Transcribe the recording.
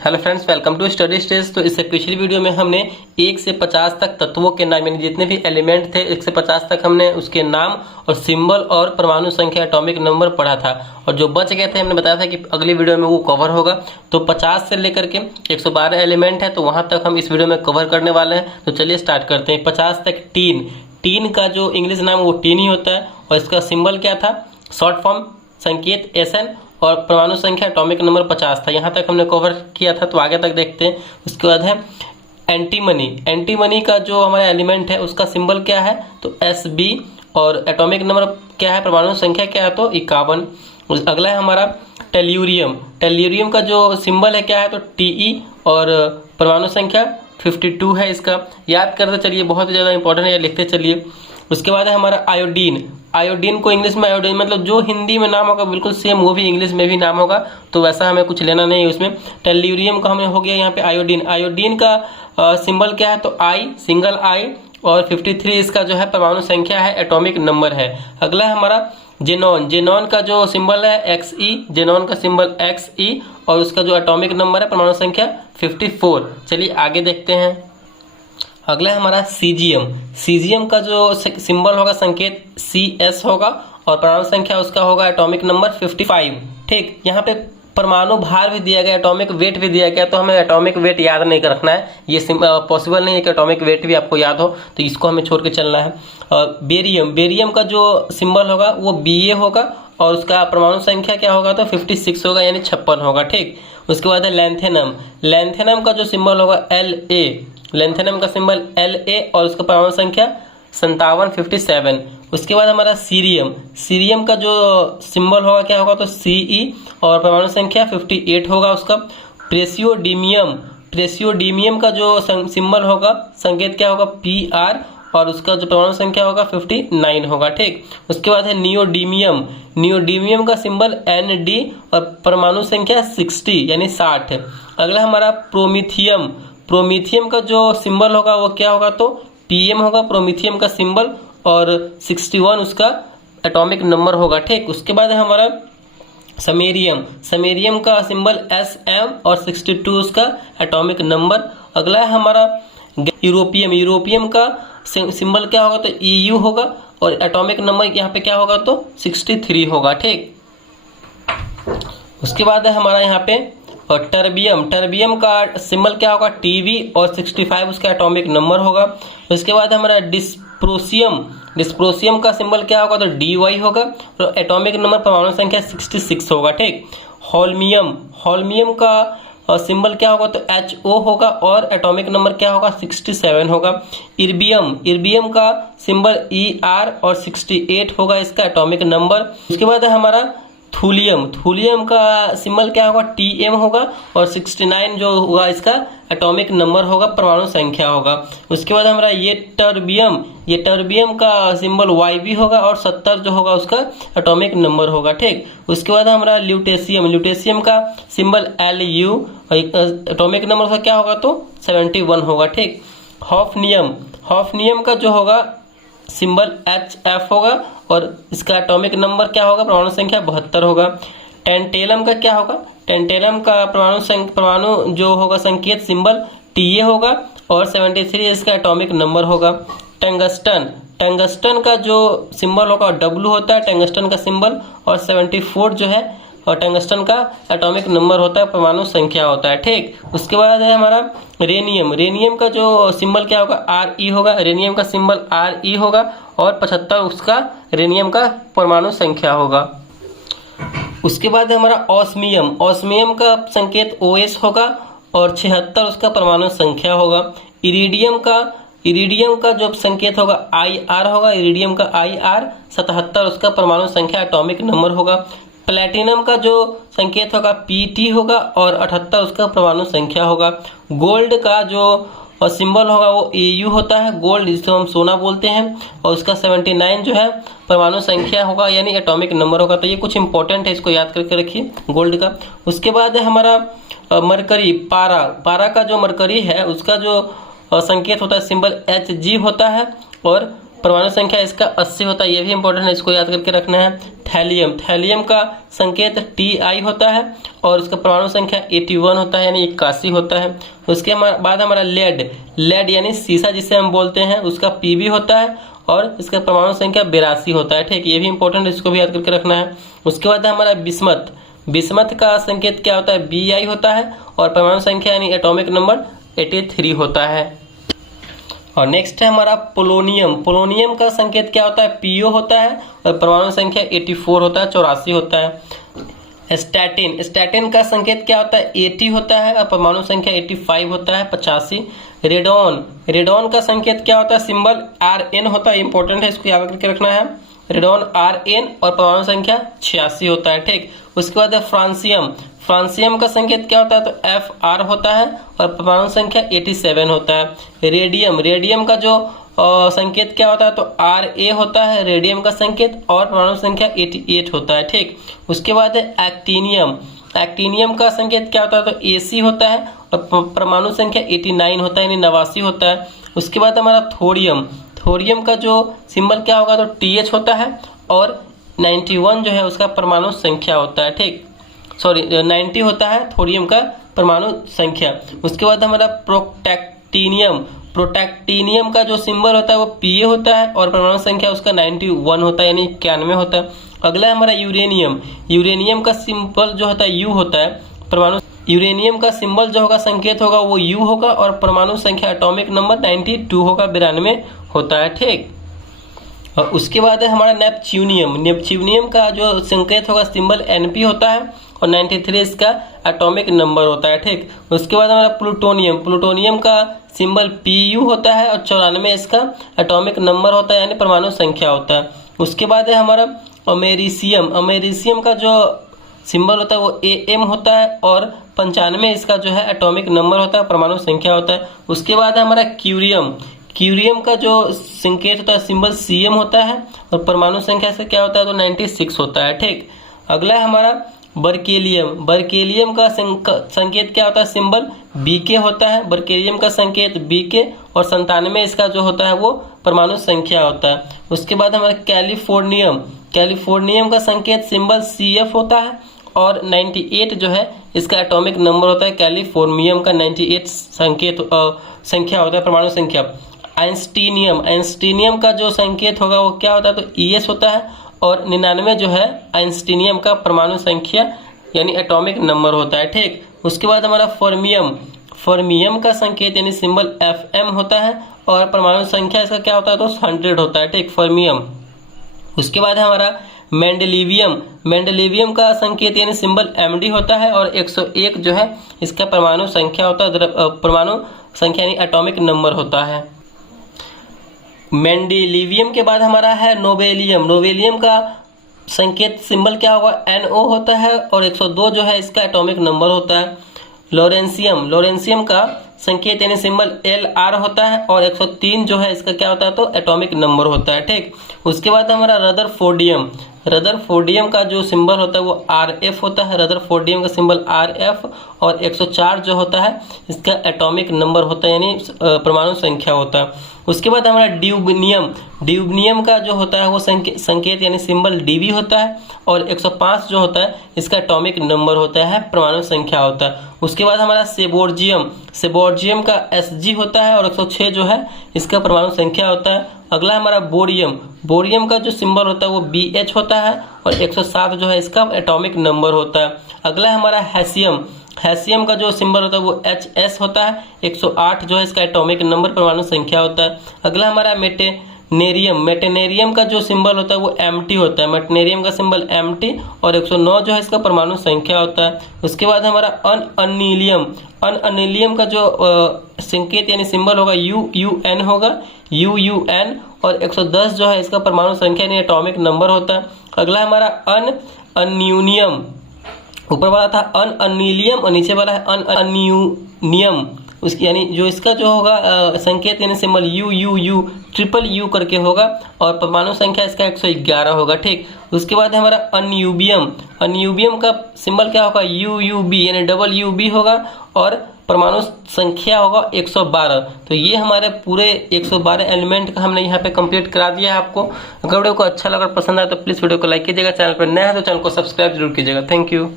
Hello friends, welcome to Study Stage. तो इससे पिछली वीडियो में हमने 1 से 50 तक तत्वों के नाम यानी जितने भी एलिमेंट थे 1 से 50 तक हमने उसके नाम और सिंबल और परमाणु संख्या एटॉमिक नंबर पढ़ा था। और जो बच गए थे हमने बताया था कि अगली वीडियो में वो कवर होगा। तो 50 से लेकर के 112 एलिमेंट है, तो वहाँ तक हम इस वीडियो में कवर करने वाले हैं। तो चलिए स्टार्ट करते हैं। 50 तक टीन का जो इंग्लिश नाम वो टीन ही होता है और इसका सिंबल क्या था, शॉर्ट फॉर्म संकेत SN और परमाणु संख्या एटॉमिक नंबर 50 था। यहाँ तक हमने कवर किया था, तो आगे तक देखते हैं। उसके बाद है एंटीमनी का जो हमारा एलिमेंट है उसका सिंबल क्या है, तो SB और एटॉमिक नंबर क्या है, परमाणु संख्या क्या है, तो 51। अगला है हमारा टेल्यूरियम का जो सिंबल है क्या है, तो TE और परमाणु संख्या 52 है। इसका याद करते चलिए, बहुत ही ज़्यादा इंपॉर्टेंट है, लिखते चलिए। उसके बाद है हमारा आयोडीन को इंग्लिश में आयोडीन मतलब जो हिंदी में नाम होगा बिल्कुल सेम वो भी इंग्लिश में भी नाम होगा, तो वैसा हमें कुछ लेना नहीं है उसमें। टेल्यूरियम का हमें हो गया यहाँ पे आयोडीन का सिंबल क्या है, तो सिंगल I और 53 इसका जो है परमाणु संख्या है, एटॉमिक नंबर है। अगला है हमारा जेनॉन का जो सिंबल है XE, जेनॉन का सिंबल XE और उसका जो एटॉमिक नंबर है परमाणु संख्या 54। चलिए आगे देखते हैं। अगला है हमारा सीजियम का जो सिंबल होगा संकेत CS होगा और परमाणु संख्या उसका होगा एटॉमिक नंबर 55। ठीक, यहाँ पे परमाणु भार भी दिया गया, एटॉमिक वेट भी दिया गया, तो हमें एटॉमिक वेट याद नहीं रखना है, ये पॉसिबल नहीं है कि एटॉमिक वेट भी आपको याद हो, तो इसको हमें छोड़ के चलना है। बेरियम का जो सिंबल होगा वो BA होगा और उसका परमाणु संख्या क्या होगा, तो 56 होगा यानी 56 होगा। ठीक, उसके बाद है लैंथेनम का जो सिंबल होगा लैंथेनम का सिंबल LA और उसका परमाणु संख्या 57 उसके बाद हमारा सीरियम का जो सिंबल होगा क्या होगा, तो CE और परमाणु संख्या 58 होगा उसका। प्रेसियोडीमियम का जो सिंबल होगा संकेत क्या होगा, PR और उसका जो परमाणु संख्या होगा 59 होगा। ठीक, उसके बाद है नियोडीमियम का सिंबल ND और परमाणु संख्या 60 यानी 60। अगला हमारा प्रोमीथियम का जो सिंबल होगा वो क्या होगा, तो PM होगा प्रोमीथियम का सिंबल और 61 उसका एटॉमिक नंबर होगा। ठीक, उसके बाद है हमारा समेरियम का सिंबल SM और 62 उसका एटॉमिक नंबर। अगला है हमारा यूरोपियम का सिंबल क्या होगा, तो EU होगा और एटॉमिक नंबर यहाँ पे क्या होगा, तो 63 होगा। ठीक, उसके बाद है हमारा यहाँ पे और टर्बियम का सिंबल क्या होगा, TB और 65 उसका एटॉमिक नंबर होगा। उसके बाद हमारा डिस्प्रोसियम का सिंबल क्या होगा, तो DY होगा और एटॉमिक नंबर परमाणु संख्या 66 होगा। ठीक, होल्मियम का सिंबल क्या होगा, तो HO होगा और एटॉमिक नंबर क्या होगा, 67 होगा। इर्बियम का सिंबल ER और 68 होगा इसका एटॉमिक नंबर। उसके बाद है हमारा थूलियम का सिंबल क्या होगा, TM होगा और 69 जो होगा इसका एटॉमिक नंबर होगा, परमाणु संख्या होगा। उसके बाद हमारा ये टर्बियम का सिंबल YB होगा और 70 जो होगा उसका एटॉमिक नंबर होगा। ठीक, उसके बाद हमारा ल्यूटेशियम का सिंबल LU और एटॉमिक नंबर उसका क्या होगा, तो 71 होगा। ठीक, हॉफनियम का जो होगा सिंबल HF होगा और इसका एटॉमिक नंबर क्या होगा, परमाणु संख्या 72 होगा। टेंटेलम का क्या होगा, टेंटेलम का परमाणु जो होगा संकेत सिंबल TA होगा और 73 इसका एटॉमिक नंबर होगा। टंगस्टन का जो सिंबल होगा W होता है टंगस्टन का सिंबल और 74 जो है और टंगस्टन का एटॉमिक नंबर होता है, परमाणु संख्या होता है। ठीक, उसके बाद है हमारा रेनियम का जो सिंबल क्या होगा, RE होगा, रेनियम का सिंबल RE होगा और 75 उसका रेनियम का परमाणु संख्या होगा। उसके बाद है हमारा ऑस्मियम का संकेत OS होगा और 76 उसका परमाणु संख्या होगा। इरिडियम का जो संकेत होगा IR होगा, इरिडियम का IR 77 उसका परमाणु संख्या एटॉमिक नंबर होगा। प्लेटिनम का जो संकेत होगा PT होगा और 78 उसका परमाणु संख्या होगा। गोल्ड का जो सिंबल होगा वो AU होता है, गोल्ड जिसको हम सोना बोलते हैं और उसका 79 जो है परमाणु संख्या होगा यानी एटॉमिक नंबर होगा। तो ये कुछ इंपॉर्टेंट है, इसको याद करके रखिए गोल्ड का। उसके बाद है हमारा मरकरी, पारा का जो मरकरी है उसका जो संकेत होता है सिंबल HG होता है और परमाणु संख्या इसका 80 होता है, ये भी इंपॉर्टेंट है, इसको याद करके रखना है। थैलियम, थैलियम का संकेत Ti होता है और इसका परमाणु संख्या 81 होता है यानी 81 होता है। उसके बाद हमारा लेड, लेड यानी सीसा जिसे हम बोलते हैं, उसका Pb होता है और इसका परमाणु संख्या 82 होता है। ठीक, ये भी इंपॉर्टेंट है, इसको भी याद करके रखना है। उसके बाद हमारा बिस्मथ, बिस्मथ का संकेत क्या होता है, Bi होता है और परमाणु संख्या यानी एटॉमिक नंबर 83 होता है। और नेक्स्ट है हमारा पोलोनियम, पोलोनियम का संकेत क्या होता है, Po होता है और परमाणु संख्या 84 होता है, 84 होता है। स्टैटिन, स्टैटिन का संकेत क्या होता है, 80 होता है और परमाणु संख्या 85 होता है, 85। रेडॉन, रेडॉन का संकेत क्या होता है, सिंबल Rn होता है, इंपॉर्टेंट है, इसको याद करके रखना है। रेडॉन Rn और परमाणु संख्या 86 होता है। ठीक, उसके बाद है फ्रांसियम, फ्रांसियम का संकेत क्या होता है, तो Fr होता है और परमाणु संख्या 87 होता है। रेडियम, रेडियम का जो संकेत क्या होता है, तो Ra होता है रेडियम का संकेत और परमाणु संख्या 88 होता है। ठीक, उसके बाद है एक्टीनियम, एक्टीनियम का संकेत क्या होता है, तो Ac होता है और परमाणु संख्या 89 होता है यानी 89 होता है। उसके बाद हमारा थोरियम, थोरियम का जो सिंबल क्या होगा, तो Th होता है और 91 जो है उसका परमाणु संख्या होता है। ठीक, सॉरी 90 होता है थोरियम का परमाणु संख्या। उसके बाद हमारा प्रोटैक्टिनियम, प्रोटैक्टिनियम का जो सिंबल होता है वो Pa होता है और परमाणु संख्या उसका 91 होता है यानी 91 होता है। अगला है हमारा यूरेनियम, यूरेनियम का सिंबल जो होता है U होता है, परमाणु यूरेनियम का सिंबल जो होगा, संकेत होगा वो U होगा और परमाणु संख्या एटॉमिक नंबर 92 होगा, 92 होता है। ठीक, और उसके बाद है हमारा नेपच्यूनियम, नेपच्यूनियम का जो संकेत होगा, सिंबल Np होता है और 93 इसका एटॉमिक नंबर होता है। ठीक, उसके बाद हमारा प्लूटोनियम, प्लूटोनियम का सिंबल Pu होता है और 94 इसका एटॉमिक नंबर होता है यानी परमाणु संख्या होता है। उसके बाद है हमारा अमेरिसियम, अमेरिसियम का जो सिंबल होता है वो Am होता है और 95 इसका जो है एटॉमिक नंबर होता है, परमाणु संख्या होता है। उसके बाद है हमारा क्यूरियम, क्यूरियम का जो संकेत होता है, सिंबल Cm होता है और परमाणु संख्या से क्या होता है, तो 96 होता है। ठीक, अगला है हमारा बर्केलियम, बर्केलियम का संकेत क्या होता है, सिंबल Bk होता है, बर्केलियम का संकेत Bk और 97 इसका जो होता है वो परमाणु संख्या होता है। उसके बाद हमारा कैलिफोर्नियम, कैलिफोर्नियम का संकेत सिंबल Cf होता है और 98 जो है इसका एटॉमिक नंबर होता है, कैलिफोर्नियम का 98 संख्या होता है, परमाणु संख्या। आइंस्टीनियम, आइंस्टीनियम का जो संकेत होगा वो क्या होता है, तो Es होता है और 99 जो है आइंस्टीनियम का परमाणु संख्या यानी एटॉमिक नंबर होता है। ठीक, उसके बाद हमारा फर्मियम, फर्मियम का संकेत यानी सिंबल Fm होता है और परमाणु संख्या इसका क्या होता है, तो 100 होता है। ठीक, फर्मियम। उसके बाद हमारा मेंडेलिवियम, मेंडेलिवियम का संकेत यानी सिंबल Md होता है और 101 जो है इसका परमाणु संख्या होता है, परमाणु संख्या यानी एटॉमिक नंबर होता है। मेंडेलिवियम के बाद हमारा है नोबेलियम, नोबेलियम का संकेत सिंबल क्या होगा, NO होता है और 102 जो है इसका एटॉमिक नंबर होता है। लॉरेंसियम, लॉरेंसियम का संकेत यानी सिंबल Lr होता है और 103 जो है इसका क्या होता है, तो एटॉमिक नंबर होता है। ठीक, उसके बाद हमारा रदरफोर्डियम, रदरफोर्डियम का जो सिंबल होता है वो Rf होता है, रदरफोर्डियम का सिंबल Rf और 104 जो होता है इसका एटॉमिक नंबर होता है यानी परमाणु संख्या होता है। उसके बाद हमारा ड्यूबनियम, ड्यूबनियम का जो होता है वो संकेत यानी सिंबल Db होता है और 105 जो होता है इसका एटॉमिक नंबर होता है, परमाणु संख्या होता है। उसके बाद हमारा सेबोर्जियम, सेबोर्जियम का Sg होता है और 106 जो है इसका परमाणु संख्या होता है। अगला हमारा बोरियम, बोरियम का जो सिंबल होता है वो Bh होता है और 107 जो है इसका एटॉमिक नंबर होता है। अगला हमारा हैसियम, हैसियम का जो सिंबल होता है वो Hs होता है, 108 जो है इसका एटॉमिक नंबर, परमाणु संख्या होता है। अगला हमारा मेटेनेरियम, मेटेनेरियम का जो सिंबल होता है वो Mt होता है, मेटेनेरियम का सिंबल Mt और 109 जो है इसका परमाणु संख्या होता है। उसके बाद हमारा अनअनिलियम, अनअनिलियम का जो संकेत यानी सिंबल होगा UUN होगा, UUN और 110 जो है इसका परमाणु संख्या यानी एटॉमिक नंबर होता है। अगला हमारा अनअन्यूनियम, ऊपर वाला था अनअनिलियम और नीचे वाला है अनअन्यूनियम, उसकी यानी जो इसका जो होगा संकेत यानी सिंबल UUU ट्रिपल U करके होगा और परमाणु संख्या इसका 111 होगा। ठीक, उसके बाद हमारा अनयूबियम, अनयूबियम का सिंबल क्या होगा UUB यानी डबल UB होगा और परमाणु संख्या होगा 112। तो ये हमारे पूरे 112 एलिमेंट का हमने यहाँ पे कंप्लीट करा दिया है आपको। अगर वीडियो को अच्छा लगा पसंद आया तो प्लीज़ वीडियो को लाइक कीजिएगा, चैनल पर नया है तो चैनल को सब्सक्राइब जरूर कीजिएगा। Thank you.